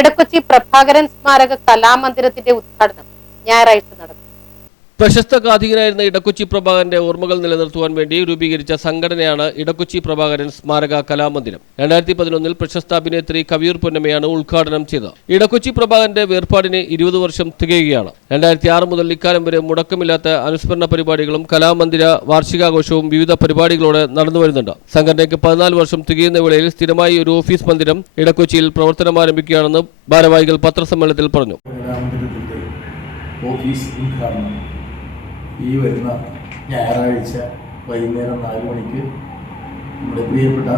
എടക്കൊച്ചി പ്രഭാകരൻ സ്മാരക കലാമന്ദിരത്തിന്റെ ഉദ്ഘാടനം ഞായറാഴ്ച നടന്നു. പ്രശസ്ത ഗാഥികനായിരുന്ന ഇടക്കൊച്ചി പ്രഭാകരന്റെ ഓർമ്മകൾ നിലനിർത്തുവാൻ വേണ്ടി രൂപീകരിച്ച സംഘടനയാണ് ഇടക്കൊച്ചി പ്രഭാകരൻ സ്മാരക കലാമന്ദിരം. 2011 പ്രശസ്ത അഭിനേത്രി കവിയൂർ പൊന്നമ്മയാണ് ഉദ്ഘാടനം ചെയ്തത്. ഇടക്കൊച്ചി പ്രഭാകരന്റെ വേർപാടിന് 20 വർഷം തികയുകയാണ്. 2006 മുതൽ ഇക്കാലം വരെ മുടക്കമില്ലാത്ത അനുസ്മരണ പരിപാടികളും കലാമന്ദിര വാർഷികാഘോഷവും വിവിധ പരിപാടികളോടെ നടന്നുവരുന്നുണ്ട്. സംഘടനയ്ക്ക് 14 വർഷം തികയുന്ന വേളയിൽ സ്ഥിരമായി ഒരു ഓഫീസ് മന്ദിരം ഇടക്കൊച്ചിയിൽ പ്രവർത്തനം ആരംഭിക്കുകയാണെന്ന് ഭാരവാഹികൾ പത്രസമ്മേളനത്തിൽ പറഞ്ഞു. ഈ വരുന്ന ഞായറാഴ്ച വൈകുന്നേരം 4 മണിക്ക് നമ്മുടെ പ്രിയപ്പെട്ട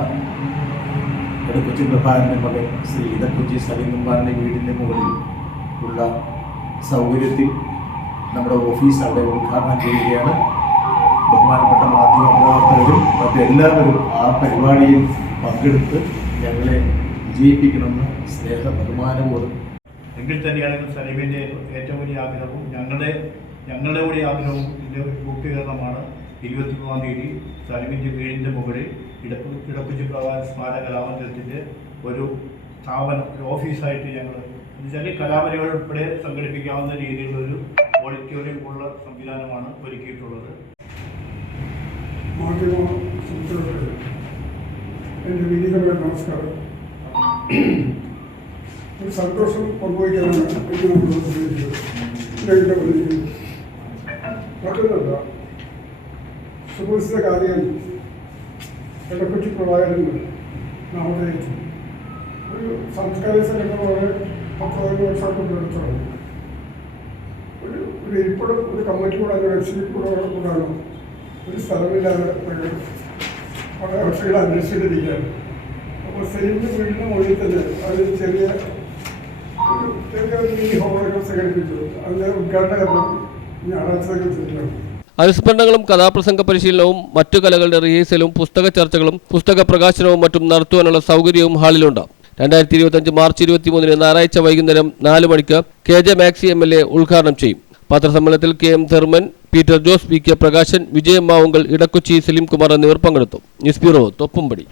എടക്കൊച്ചി പ്രഭാകരൻ്റെ മകൻ ശ്രീ ഇടക്കൊച്ചി സലീംകുമാറിൻ്റെ വീടിൻ്റെ മുകളിൽ ഉള്ള സൗകര്യത്തിൽ നമ്മുടെ ഓഫീസ് അവിടെ ഉദ്ഘാടനം ചെയ്യുകയാണ്. ബഹുമാനപ്പെട്ട മാധ്യമ പ്രവർത്തകരും മറ്റെല്ലാവരും ആ പരിപാടിയിൽ പങ്കെടുത്ത് ഞങ്ങളെ വിജയിപ്പിക്കണമെന്ന് സ്നേഹ ബഹുമാനപൂർവ്വം. എങ്കിൽ തന്നെയാണ് സലീമിൻ്റെ ഏറ്റവും വലിയ ആഗ്രഹവും ഞങ്ങളുടെ കൂടി ആഗ്രഹവും ഇതിൻ്റെ പൂർത്തീകരണമാണ് 23-ാം തീയതി സലീമിൻ്റെ വീടിൻ്റെ മുകളിൽ ഇടക്കൊച്ചി പ്രഭാകരൻ സ്മാരക കലാമന്ദിരത്തിൻ്റെ ഒരു സ്ഥാപനം, ഒരു ഓഫീസായിട്ട് ഞങ്ങൾ എന്നുവെച്ചാൽ കലാപരിപാടി ഉൾപ്പെടെ സംഘടിപ്പിക്കാവുന്ന രീതിയിലുള്ളൊരു ഓഡിറ്റോറിയം ഉള്ള സംവിധാനമാണ് ഒരുക്കിയിട്ടുള്ളത്. എൻ്റെ വിനീതമായ നമസ്കാരം. ഒരു സന്തോഷം പങ്കുവയ്ക്കാനാണ് മറ്റൊന്നല്ല, സുപരിചിത കാര്യം എടക്കൊച്ചി പ്രഭാകരൻ നാമധേയത്തിൽ ഒരു സാംസ്കാരിക സംഘടനയോടെ 10-15 വർഷം കൊണ്ടെടുത്താണ്. ഒരു ഇപ്പോഴും ഒരു കമ്മിറ്റി കൂടെ കൂടാണ് ഒരു സ്ഥലമില്ലാതെ പല വർഷങ്ങൾ അന്വേഷിച്ചിട്ടിരിക്കുകയാണ്. അപ്പോൾ സെയിലിൻ്റെ വീടിന് മുകളിൽ തന്നെ അതിൽ ചെറിയ ഒരു മിനി ഹോളൊക്കെ സംഘടിപ്പിച്ചു. അതിൻ്റെ ഉദ്ഘാടനം ഞായറാഴ്ച ചെയ്തിട്ടുണ്ട്. അനുസ്മരണങ്ങളും കഥാപ്രസംഗ പരിശീലനവും മറ്റു കലകളുടെ റിഹേഴ്സലും പുസ്തക ചർച്ചകളും പുസ്തക പ്രകാശനവും മറ്റും നടത്തുവാനുള്ള സൗകര്യവും ഹാളിലുണ്ട്. 2025 മാർച്ച് 23 ഞായറാഴ്ച വൈകുന്നേരം 4 മണിക്ക് KJ മാക്സി MLA ഉദ്ഘാടനം ചെയ്യും. പത്രസമ്മേളനത്തിൽ KM ധർമ്മൻ, പീറ്റർ ജോസ്, VK പ്രകാശൻ, വിജയമ്മാവുങ്കൽ, ഇടക്കൊച്ചി സലീംകുമാർ എന്നിവർ പങ്കെടുത്തു. News bureau, Thoppumpady.